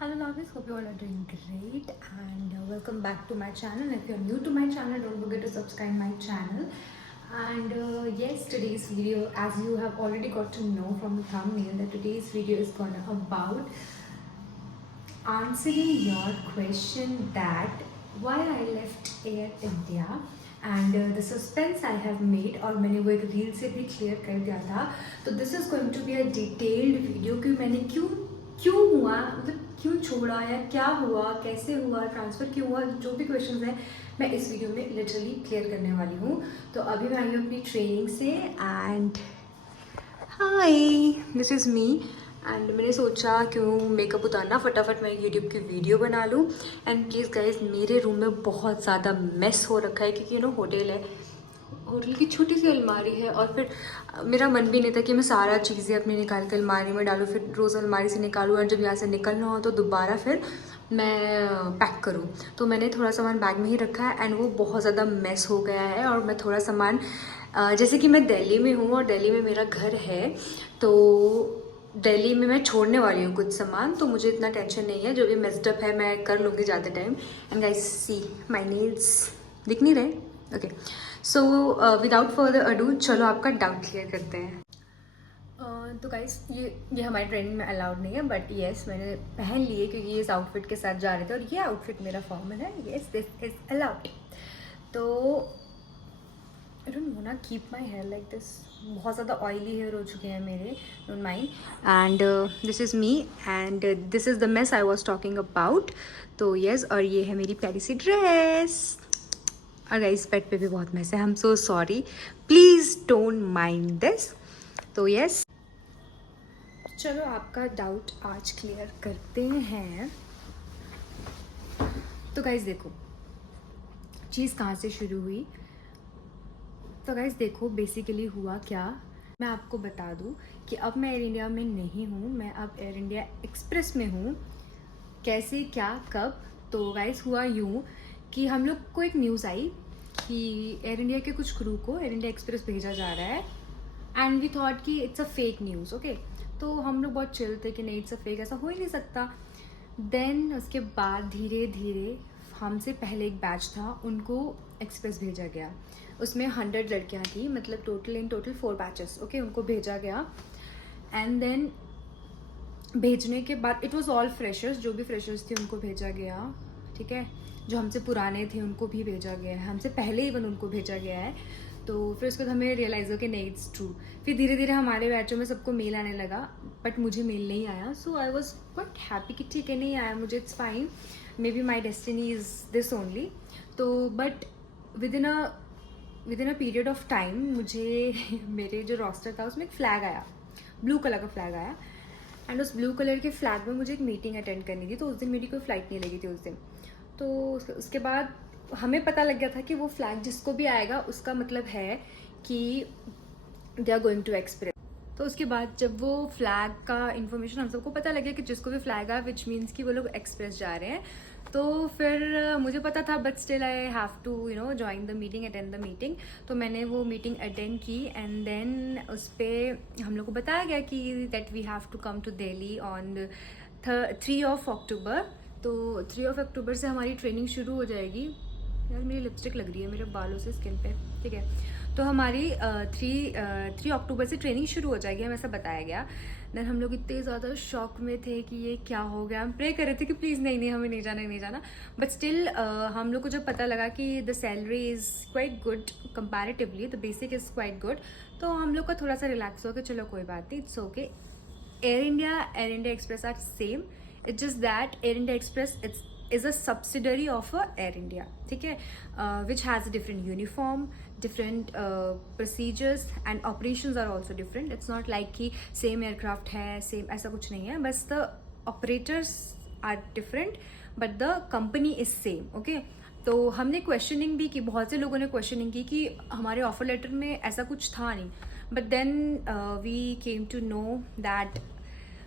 Hello lovies, hope you all are doing great and welcome back to my channel. If you're new to my channel, don't forget to subscribe my channel. And yes, today's video, as you have already got to know from the thumbnail, that today's video is gonna about answering your question that why I left Air India and the suspense I have made और मैंने वो एक reel से भी clear कर दिया था. तो this is going to be a detailed video कि मैंने क्यों क्यों हुआ, मतलब क्यों छोड़ा या क्या हुआ, कैसे हुआ, ट्रांसफ़र क्यों हुआ, जो भी क्वेश्चंस हैं मैं इस वीडियो में लिटरली क्लियर करने वाली हूँ. तो अभी मैं आई हूँ अपनी ट्रेनिंग से and hi, this is me. And मैंने सोचा क्यों मेकअप उतारना, फटाफट मैं यूट्यूब की वीडियो बना लूँ. एंड प्लीज़ गाइज, मेरे रूम में बहुत ज़्यादा मेस हो रखा है क्योंकि होटल है, होटल की छोटी सी अलमारी है और फिर मेरा मन भी नहीं था कि मैं सारा चीज़ें अपनी निकाल कर अलमारी में डालूँ, फिर रोज़ अलमारी से निकालूँ और जब यहाँ से निकलना हो तो दोबारा फिर मैं पैक करूँ. तो मैंने थोड़ा सामान बैग में ही रखा है एंड वो बहुत ज़्यादा मेस हो गया है. और मैं थोड़ा सामान जैसे कि मैं दिल्ली में हूँ और दिल्ली में मेरा घर है, तो दिल्ली में मैं छोड़ने वाली हूँ कुछ सामान, तो मुझे इतना टेंशन नहीं है. जो भी मेस्ड अप है मैं कर लूँगी ज़्यादा time. And guys see my nails, दिख नहीं रहे? Okay, so without further ado चलो आपका डाउट क्लियर करते हैं. तो गाइस ये हमारी ट्रेनिंग में अलाउड नहीं है, बट येस मैंने पहन लिए क्योंकि ये इस आउटफिट के साथ जा रहे थे और ये आउटफिट मेरा फॉर्मल है. Yes, this is allowed. तो I don't want to keep my hair like this. बहुत ज़्यादा ऑयली हेयर हो चुके हैं मेरे, don't mind. And this is me and this is the mess I was talking about. तो yes, और ये है मेरी प्यारी सी ड्रेस. और गाइस पेट पे भी बहुत मैस है, I am so sorry, please don't mind this. तो येस, चलो आपका डाउट आज क्लियर करते हैं. तो गाइस देखो चीज़ कहाँ से शुरू हुई. तो गाइस देखो बेसिकली हुआ क्या, मैं आपको बता दूँ कि अब मैं एयर इंडिया में नहीं हूँ, मैं अब एयर इंडिया एक्सप्रेस में हूँ. कैसे, क्या, कब? तो गाइस हुआ यूँ कि हम लोग को एक न्यूज़ आई कि एयर इंडिया के कुछ क्रू को एयर इंडिया एक्सप्रेस भेजा जा रहा है. एंड वी थॉट कि it's a fake news. Okay, तो हम लोग बहुत चिल थे कि नहीं इट्स अ फेक, ऐसा हो ही नहीं सकता. देन उसके बाद धीरे धीरे हमसे पहले एक बैच था, उनको एक्सप्रेस भेजा गया. उसमें 100 लड़कियां थी, मतलब टोटल 4 बैचेस. ओके, उनको भेजा गया. एंड देन भेजने के बाद इट वॉज ऑल फ्रेशर्स, जो भी फ्रेशर्स थे उनको भेजा गया. ठीक है, जो हमसे पुराने थे उनको भी भेजा गया है, हमसे पहले इवन उनको भेजा गया है. तो फिर उसके बाद हमें रियलाइज़ हो कि नहीं इट्स ट्रू. फिर धीरे धीरे हमारे बैचों में सबको मेल आने लगा, बट मुझे मेल नहीं आया. So I was quite happy कि ठीक है नहीं आया मुझे, it's fine, maybe my destiny is this only. तो but within a period of time मुझे मेरे जो रोस्टर था उसमें एक फ्लैग आया, ब्लू कलर का फ्लैग आया. एंड उस ब्लू कलर के फ्लैग में मुझे एक मीटिंग अटेंड करनी थी. तो उस दिन मेरी कोई फ़्लाइट नहीं लगी थी उस दिन. तो उसके बाद हमें पता लग गया था कि वो फ्लैग जिसको भी आएगा उसका मतलब है कि they are going to express. तो उसके बाद जब वो फ्लैग का इन्फॉर्मेशन हम सबको पता लग गया कि जिसको भी फ्लैग आया विच मीन्स कि वो लोग एक्सप्रेस जा रहे हैं. तो फिर मुझे पता था but still I have to join the meeting, attend the meeting. तो मैंने वो मीटिंग अटेंड की एंड देन उस पर हम लोग को बताया गया कि that we have to come to Delhi on 3 of October. तो 3 ऑफ अक्टूबर से हमारी ट्रेनिंग शुरू हो जाएगी. यार मेरी लिपस्टिक लग रही है मेरे बालों से स्किन पे. ठीक है, तो हमारी 3 अक्टूबर से ट्रेनिंग शुरू हो जाएगी, हमें ऐसा बताया गया. देन हम लोग इतने ज़्यादा शॉक में थे कि ये क्या हो गया. हम प्रे कर रहे थे कि प्लीज़ नहीं हमें नहीं जाना नहीं जाना. बट स्टिल हम लोग को जब पता लगा कि the salary is quite good comparatively, the basic is quite good, तो हम लोग का थोड़ा सा रिलैक्स हो कि चलो कोई बात नहीं, it's okay. Air India express are same. It's just that air India express is a subsidiary of Air India, ठीक है, which has a different uniform, different procedures and operations are also different. It's not like कि same aircraft है, same, ऐसा कुछ नहीं है, बस the operators are different but the company is same. okay? तो हमने क्वेश्चनिंग भी की, बहुत से लोगों ने क्वेश्चनिंग की कि हमारे ऑफर लेटर में ऐसा कुछ था नहीं. But then we came to know that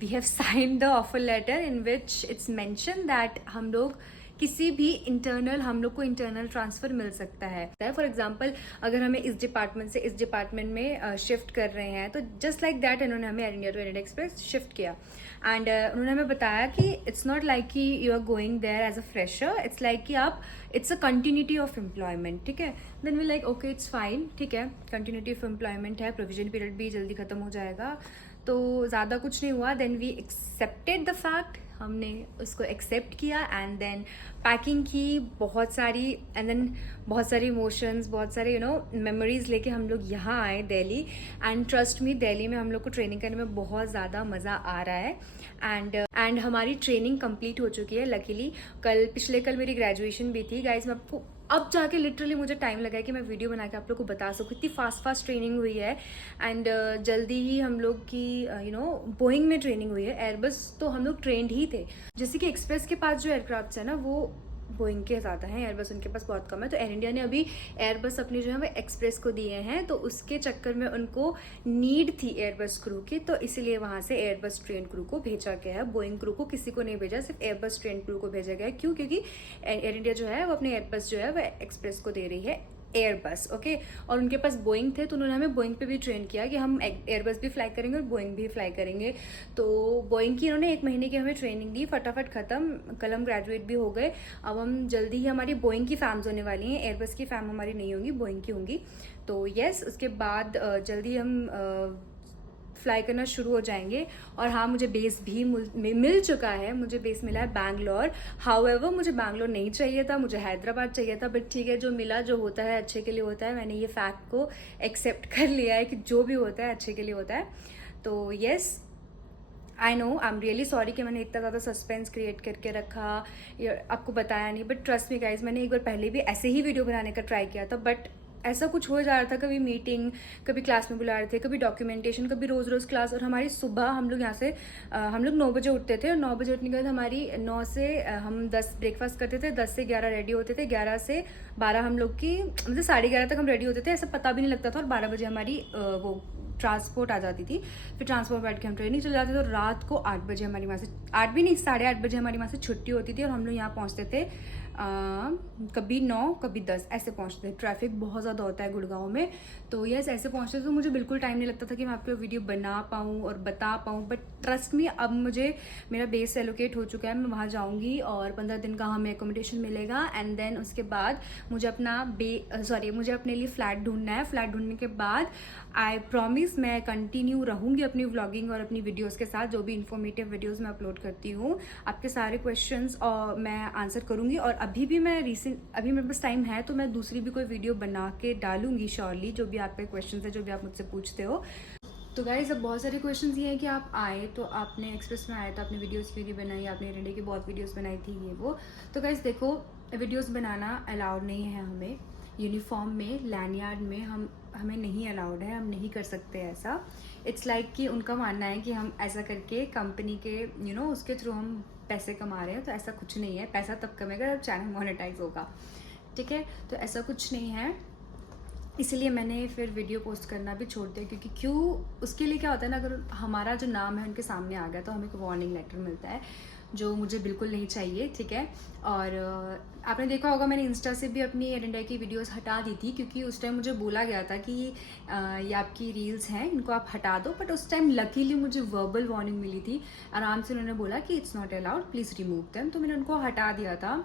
we have signed the offer letter in which it's mentioned that हम लोग किसी भी इंटरनल हम लोग को इंटरनल ट्रांसफ़र मिल सकता है। फॉर एग्जांपल अगर हमें इस डिपार्टमेंट से इस डिपार्टमेंट में शिफ्ट कर रहे हैं तो जस्ट लाइक दैट इन्होंने हमें Air India to Indian Express shift किया। एंड उन्होंने हमें बताया कि इट्स नॉट लाइक कि you are going there as a fresher, it's like कि आप it's a continuity of employment, ठीक है। Then we like okay it's fine, ठीक है, कंटिन्यूटी ऑफ एम्प्लॉयमेंट है, प्रोविजन पीरियड भी जल्दी खत्म हो जाएगा, तो ज़्यादा कुछ नहीं हुआ। Then we accepted the fact, हमने उसको एक्सेप्ट किया एंड देन पैकिंग की बहुत सारी, एंड देन बहुत सारी इमोशंस, बहुत सारे मेमोरीज लेके हम लोग यहाँ आए Delhi. And trust me, Delhi में हम लोग को ट्रेनिंग करने में बहुत ज़्यादा मज़ा आ रहा है। एंड हमारी ट्रेनिंग कंप्लीट हो चुकी है लकीली। पिछले कल मेरी ग्रेजुएशन भी थी गाइज। मैं आपको अब जाके लिटरली मुझे टाइम लगा है कि मैं वीडियो बना के आप लोग को बता सकूँ, इतनी फास्ट ट्रेनिंग हुई है। एंड जल्दी ही हम लोग की बोइंग में ट्रेनिंग हुई है। एयरबस तो हम लोग ट्रेंड ही थे, जैसे कि एक्सप्रेस के पास जो एयरक्राफ्ट है ना वो बोइंग के ज़्यादा हैं, एयरबस उनके पास बहुत कम है। तो एयर इंडिया ने अभी एयरबस अपनी जो है वो एक्सप्रेस को दिए हैं, तो उसके चक्कर में उनको नीड थी एयरबस क्रू की, तो इसीलिए वहाँ से एयरबस ट्रेन क्रू को भेजा गया है। बोइंग क्रू को किसी को नहीं भेजा, सिर्फ एयरबस ट्रेन क्रू को भेजा गया है। क्यों? क्योंकि एयर इंडिया जो है वो अपने एयरबस जो है वो एक्सप्रेस को दे रही है एयरबस, ओके। और उनके पास बोइंग थे तो उन्होंने हमें बोइंग पे भी ट्रेन किया कि हम एयरबस भी फ्लाई करेंगे और बोइंग भी फ्लाई करेंगे। तो बोइंग की इन्होंने 1 महीने की हमें ट्रेनिंग दी, फटाफट ख़त्म, कल हम ग्रेजुएट भी हो गए। अब हम जल्दी ही हमारी बोइंग की फैम्स होने वाली हैं, एयरबस की फैम हमारी नहीं होंगी, बोइंग की होंगी। तो येस, उसके बाद जल्दी हम फ्लाई करना शुरू हो जाएंगे। और हाँ, मुझे बेस भी मिल चुका है, मुझे बेस मिला है बैंगलोर। हाउएवर मुझे बैंगलोर नहीं चाहिए था, मुझे हैदराबाद चाहिए था, बट ठीक है, जो मिला, जो होता है अच्छे के लिए होता है। मैंने ये फैक्ट को एक्सेप्ट कर लिया है कि जो भी होता है अच्छे के लिए होता है। तो yes, I know, I am really sorry कि मैंने इतना ज़्यादा सस्पेंस क्रिएट करके रखा या आपको बताया नहीं, बट ट्रस्ट मी गाइज, मैंने एक बार पहले भी ऐसे ही वीडियो बनाने का ट्राई किया था, बट ऐसा कुछ हो जा रहा था, कभी मीटिंग, कभी क्लास में बुला रहे थे, कभी डॉक्यूमेंटेशन, कभी रोज़ रोज़ क्लास। और हमारी सुबह हम लोग यहाँ से हम लोग 9 बजे उठते थे, और 9 बजे उठने के बाद हमारी 9 से हम 10 ब्रेकफास्ट करते थे, 10 से 11 रेडी होते थे, 11 से 12 हम लोग की मतलब 11:30 तक हम रेडी होते थे, ऐसा पता भी नहीं लगता था। और 12 बजे हमारी वो ट्रांसपोर्ट आ जाती थी, फिर ट्रांसपोर्ट बैठ के हम ट्रेनिंग चले जाते थे। तो रात को 8 बजे हमारी वहाँ से, 8 भी नहीं, 8:30 बजे हमारी वहाँ से छुट्टी होती थी, और हम लोग यहाँ पहुँचते थे कभी 9 कभी 10 ऐसे पहुँचते थे। ट्रैफिक बहुत ज़्यादा होता है गुड़गांव में, तो यस ऐसे पहुँचते थे। तो मुझे बिल्कुल टाइम नहीं लगता था कि मैं आपको वीडियो बना पाऊँ और बता पाऊँ, बट ट्रस्ट मी, अब मुझे मेरा बेस एलोकेट हो चुका है, मैं वहाँ जाऊँगी और 15 दिन का हमें एकोमोडेशन मिलेगा। एंड देन उसके बाद मुझे मुझे अपने लिए फ़्लैट ढूंढना है। फ्लैट ढूंढने के बाद आई प्रॉमिस मैं कंटिन्यू रहूँगी अपनी व्लॉगिंग और अपनी वीडियोज़ के साथ, जो भी इन्फॉर्मेटिव वीडियोज़ मैं अपलोड करती हूँ। आपके सारे क्वेश्चंस और मैं आंसर करूँगी। और अभी मेरे पास टाइम है, तो मैं दूसरी भी कोई वीडियो बना के डालूंगी श्योरली, जो भी आपके क्वेश्चंस है, जो भी आप मुझसे पूछते हो। तो गाइज, अब बहुत सारे क्वेश्चंस ये हैं कि आप आए तो आपने एक्सप्रेस में आए तो आपने वीडियोस की बनाई, आपने एयर इंडिया की बहुत वीडियोस बनाई थी, ये वो। तो गाइज देखो, वीडियोस बनाना अलाउड नहीं है हमें, यूनिफॉर्म में, लैंडयार्ड में हमें नहीं अलाउड है, हम नहीं कर सकते ऐसा। इट्स लाइक कि उनका मानना है कि हम ऐसा करके कंपनी के उसके थ्रू हम पैसे कमा रहे हैं, तो ऐसा कुछ नहीं है। पैसा तब कमेगा जब चैनल मोनेटाइज होगा, ठीक है। तो ऐसा कुछ नहीं है, इसलिए मैंने फिर वीडियो पोस्ट करना भी छोड़ दिया। क्योंकि उसके लिए क्या होता है ना, अगर हमारा जो नाम है उनके सामने आ गया तो हमें एक वार्निंग लेटर मिलता है, जो मुझे बिल्कुल नहीं चाहिए, ठीक है। और आपने देखा होगा, मैंने इंस्टा से भी अपनी एयर इंडिया की वीडियोस हटा दी थी, क्योंकि उस टाइम मुझे बोला गया था कि ये आपकी रील्स हैं, इनको आप हटा दो। बट उस टाइम लकीली मुझे वर्बल वार्निंग मिली थी, आराम से उन्होंने बोला कि it's not allowed, please remove them, तो मैंने उनको हटा दिया था,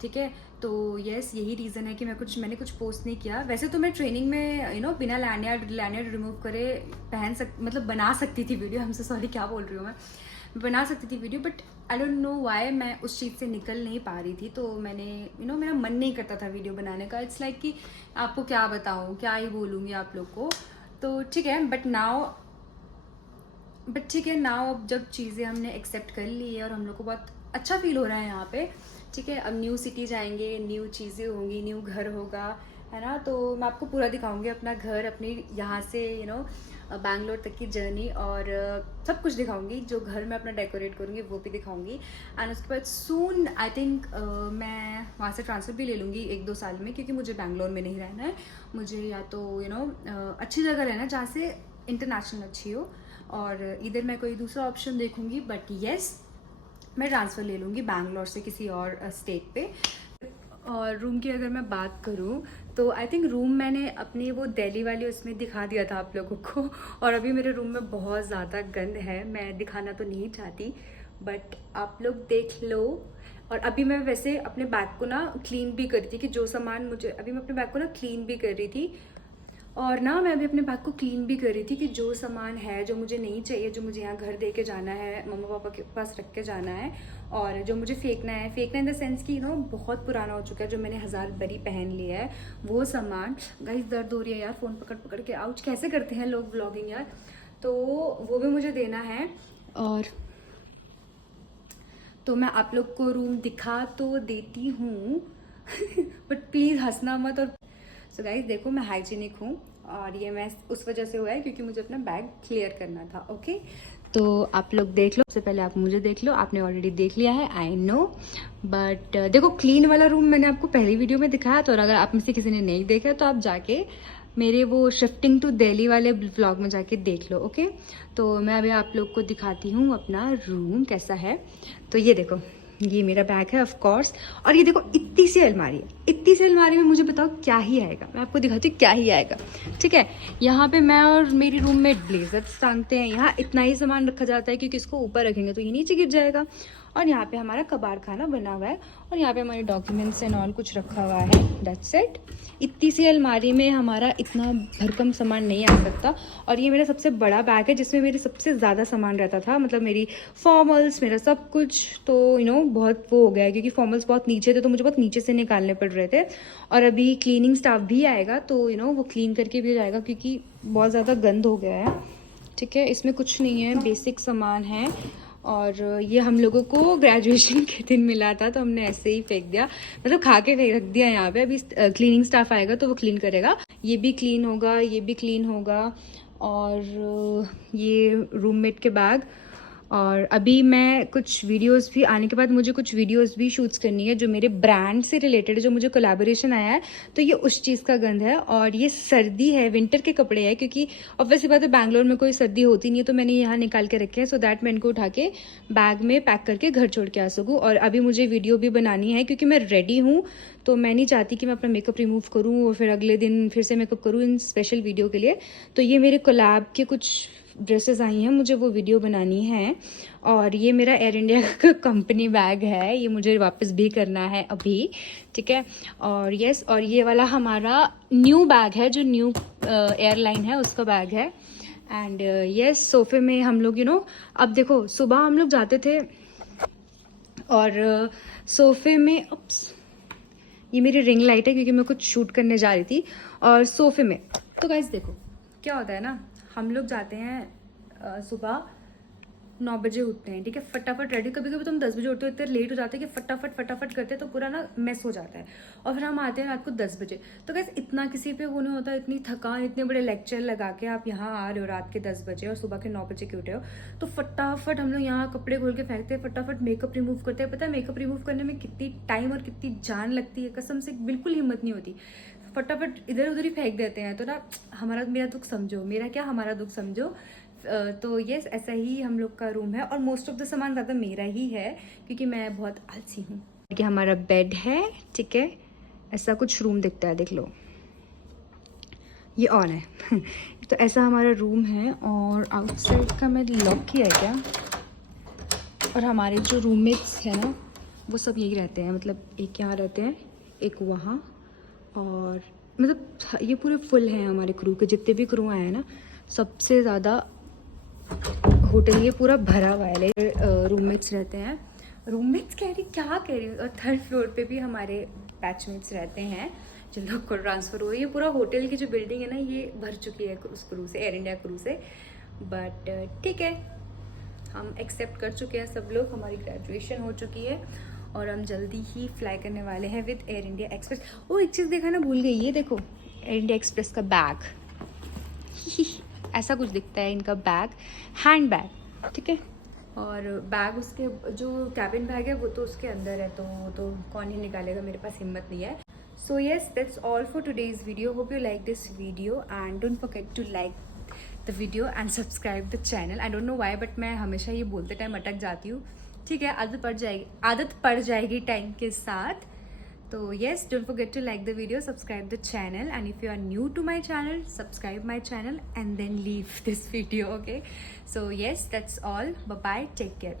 ठीक है। तो यस, यही रीज़न है कि मैंने कुछ पोस्ट नहीं किया। वैसे तो मैं ट्रेनिंग में बिना लैंडयार्ड रिमूव करे मतलब बना सकती थी वीडियो, हमसे सॉरी क्या बोल रही हूँ मैं बना सकती थी video, but I don't know why मैं उस चीज़ से निकल नहीं पा रही थी। तो मैंने मेरा मन नहीं करता था वीडियो बनाने का। इट्स लाइक कि आपको क्या बताऊँ, क्या ही बोलूँगी आप लोग को। तो ठीक है, बट ठीक है, नाउ अब जब चीज़ें हमने एक्सेप्ट कर ली है और हम लोग को बहुत अच्छा फील हो रहा है यहाँ पे, ठीक है। अब न्यू सिटी जाएंगे, न्यू चीज़ें होंगी, न्यू घर होगा, है ना। तो मैं आपको पूरा दिखाऊंगी अपना घर, अपनी यहाँ से बैंगलोर तक की जर्नी, और सब कुछ दिखाऊंगी। जो घर में अपना डेकोरेट करूँगी वो भी दिखाऊंगी। एंड उसके बाद सून आई थिंक मैं वहाँ से ट्रांसफ़र भी ले लूँगी 1-2 साल में, क्योंकि मुझे बैंगलोर में नहीं रहना है। मुझे या तो अच्छी जगह रहना है जहाँ से इंटरनेशनल अच्छी हो, और इधर मैं कोई दूसरा ऑप्शन देखूँगी। बट येस, मैं ट्रांसफ़र ले लूँगी बैंगलोर से किसी और स्टेट पे। और रूम की अगर मैं बात करूँ तो आई थिंक रूम मैंने अपनी वो दिल्ली वाली उसमें दिखा दिया था आप लोगों को। और अभी मेरे रूम में बहुत ज़्यादा गंद है, मैं दिखाना तो नहीं चाहती बट आप लोग देख लो। और अभी मैं वैसे अपने बैग को ना क्लीन भी कर रही थी कि जो सामान मुझे, अभी मैं अपने बैग को ना क्लीन भी कर रही थी। और ना मैं अभी अपने बैग को क्लीन भी कर रही थी कि जो सामान है जो मुझे नहीं चाहिए, जो मुझे यहाँ घर दे के जाना है, मम्मा पापा के पास रख के जाना है, और जो मुझे फेंकना इन द सेंस कि बहुत पुराना हो चुका है, जो मैंने 1000 बरी पहन लिया है वो सामान। गाइस दर्द हो रही है यार, फ़ोन पकड़ पकड़ के, आउच कैसे करते हैं लोग ब्लॉगिंग यार। तो वो भी मुझे देना है। और तो मैं आप लोग को रूम दिखा तो देती हूँ बट प्लीज़ हंसना मत। और सो गाइस देखो मैं हाइजीनिक हूँ, और ये मैं उस वजह से हुआ है क्योंकि मुझे अपना बैग क्लियर करना था। ओके, तो आप लोग देख लो, सबसे पहले आप मुझे देख लो, आपने ऑलरेडी देख लिया है आई नो। बट देखो क्लीन वाला रूम मैंने आपको पहली वीडियो में दिखाया, तो अगर आप में से किसी ने नहीं देखा तो आप जाके मेरे वो शिफ्टिंग टू दिल्ली वाले व्लॉग में जाके देख लो। ओके, तो मैं अभी आप लोग को दिखाती हूँ अपना रूम कैसा है। तो ये देखो, ये मेरा बैग है ऑफ कोर्स। और ये देखो इतनी सी अलमारी है, इतनी सी अलमारी में मुझे बताओ क्या ही आएगा, मैं आपको दिखाती हूँ क्या ही आएगा। ठीक है, यहाँ पे मैं और मेरी रूममेट ब्लेजर्स टांगते हैं, यहाँ इतना ही सामान रखा जाता है क्योंकि इसको ऊपर रखेंगे तो ये नीचे गिर जाएगा। और यहाँ पे हमारा कबाड़ खाना बना हुआ है, और यहाँ पे हमारे डॉक्यूमेंट्स एंड ऑल कुछ रखा हुआ है, दैट्स इट। इतनी सी अलमारी में हमारा इतना भरकम सामान नहीं आ सकता। और ये मेरा सबसे बड़ा बैग है जिसमें मेरे सबसे ज़्यादा सामान रहता था, मतलब मेरी फॉर्मल्स, मेरा सब कुछ। तो बहुत वो हो गया है क्योंकि फॉर्मल्स बहुत नीचे थे तो मुझे बहुत नीचे से निकालने पड़ रहे थे। और अभी क्लीनिंग स्टाफ भी आएगा तो वो क्लीन करके भी जाएगा क्योंकि बहुत ज़्यादा गंद हो गया है। ठीक है, इसमें कुछ नहीं है, बेसिक सामान है। और ये हम लोगों को ग्रेजुएशन के दिन मिला था तो हमने ऐसे ही फेंक दिया, मतलब खा के फेंक रख दिया यहाँ पे। अभी क्लीनिंग स्टाफ आएगा तो वो क्लीन करेगा, ये भी क्लीन होगा, ये भी क्लीन होगा। और ये रूममेट के बैग। और अभी मैं कुछ वीडियोस भी आने के बाद मुझे कुछ वीडियोस भी शूट्स करनी है जो मेरे ब्रांड से रिलेटेड है, जो मुझे कोलैबोरेशन आया है, तो ये उस चीज़ का गंध है। और ये सर्दी है, विंटर के कपड़े हैं क्योंकि ऑब्वियसली बात है बैंगलोर में कोई सर्दी होती नहीं है, तो मैंने यहाँ निकाल के रखे हैं सो दैट मैं इनको उठा के बैग में पैक करके घर छोड़ के आ सकूँ। और अभी मुझे वीडियो भी बनानी है क्योंकि मैं रेडी हूँ, तो मैं नहीं चाहती कि मैं अपना मेकअप रिमूव करूँ और फिर अगले दिन फिर से मेकअप करूँ इन स्पेशल वीडियो के लिए। तो ये मेरे कोलैब के कुछ ड्रेसेस आई हैं, मुझे वो वीडियो बनानी है। और ये मेरा एयर इंडिया का कंपनी बैग है, ये मुझे वापस भी करना है अभी। ठीक है, और यस, और ये वाला हमारा न्यू बैग है जो न्यू एयरलाइन है उसका बैग है। एंड यस, सोफे में हम लोग अब देखो सुबह हम लोग जाते थे और सोफे में ये मेरी रिंग लाइट है क्योंकि मैं कुछ शूट करने जा रही थी। और सोफे में तो गाइस देखो क्या होता है ना, हम लोग जाते हैं सुबह 9 बजे उठते हैं, ठीक है, फटाफट रेडी। कभी कभी तो हम 10 बजे उठते हो, इतने लेट हो जाते हैं कि फटाफट करते हैं तो पूरा ना मेस हो जाता है। और फिर हम आते हैं रात को 10 बजे। तो गाइस इतना किसी पे वो नहीं होता, इतनी थकान, इतने बड़े लेक्चर लगा के आप यहाँ आ रहे हो रात के 10 बजे और सुबह के 9 बजे के उठे हो, तो फटाफट हम लोग यहाँ कपड़े खोल के फेंकते हैं, फटाफट मेकअप रिमूव करते हैं। पता है मेकअप रिमूव करने में कितनी टाइम और कितनी जान लगती है, कसम से बिल्कुल हिम्मत नहीं होती, फटाफट इधर उधर ही फेंक देते हैं। तो ना मेरा दुख समझो, मेरा क्या हमारा दुख समझो। तो यस, ऐसा ही हम लोग का रूम है और मोस्ट ऑफ द सामान ज़्यादा मेरा ही है क्योंकि मैं बहुत आलसी हूँ। कि हमारा बेड है, ठीक है, ऐसा कुछ रूम दिखता है, देख लो ये ऑन है तो ऐसा हमारा रूम है। और आउटसाइड का मैं लॉक किया है क्या। और हमारे जो रूममेट्स हैं ना वो सब यही रहते हैं, मतलब एक यहाँ रहते हैं, एक वहाँ, और मतलब ये पूरे फुल हैं हमारे क्रू के, जितने भी क्रू आए हैं ना सबसे ज़्यादा होटल ये पूरा भरा हुआ है। रूममेट्स रहते हैं, रूममेट्स कह रही और 3rd फ्लोर पे भी हमारे बैचमेट्स रहते हैं जिन लोग को ट्रांसफ़र हुआ। ये पूरा होटल की जो बिल्डिंग है ना ये भर चुकी है उस क्रू से, एयर इंडिया क्रू से। बट ठीक है, हम एक्सेप्ट कर चुके हैं सब लोग, हमारी ग्रेजुएशन हो चुकी है और हम जल्दी ही फ्लाई करने वाले हैं विद एयर इंडिया एक्सप्रेस। वो एक चीज़ देखा ना, भूल गई, ये देखो एयर इंडिया एक्सप्रेस का बैग ऐसा कुछ दिखता है इनका बैग, हैंड बैग, ठीक है। और बैग उसके जो कैबिन बैग है वो तो उसके अंदर है, तो कौन ही निकालेगा, मेरे पास हिम्मत नहीं है। So yes, that's all for today's video. Hope you like this video and don't forget to like the video and subscribe the channel. I don't know why but मैं हमेशा ये बोलते टाइम अटक जाती हूँ, ठीक है, आदत पड़ जाएगी टाइम के साथ. So yes, don't forget to like the video, subscribe the channel, and if you are new to my channel, subscribe my channel and then leave this video, okay? So yes, that's all. Bye bye, take care.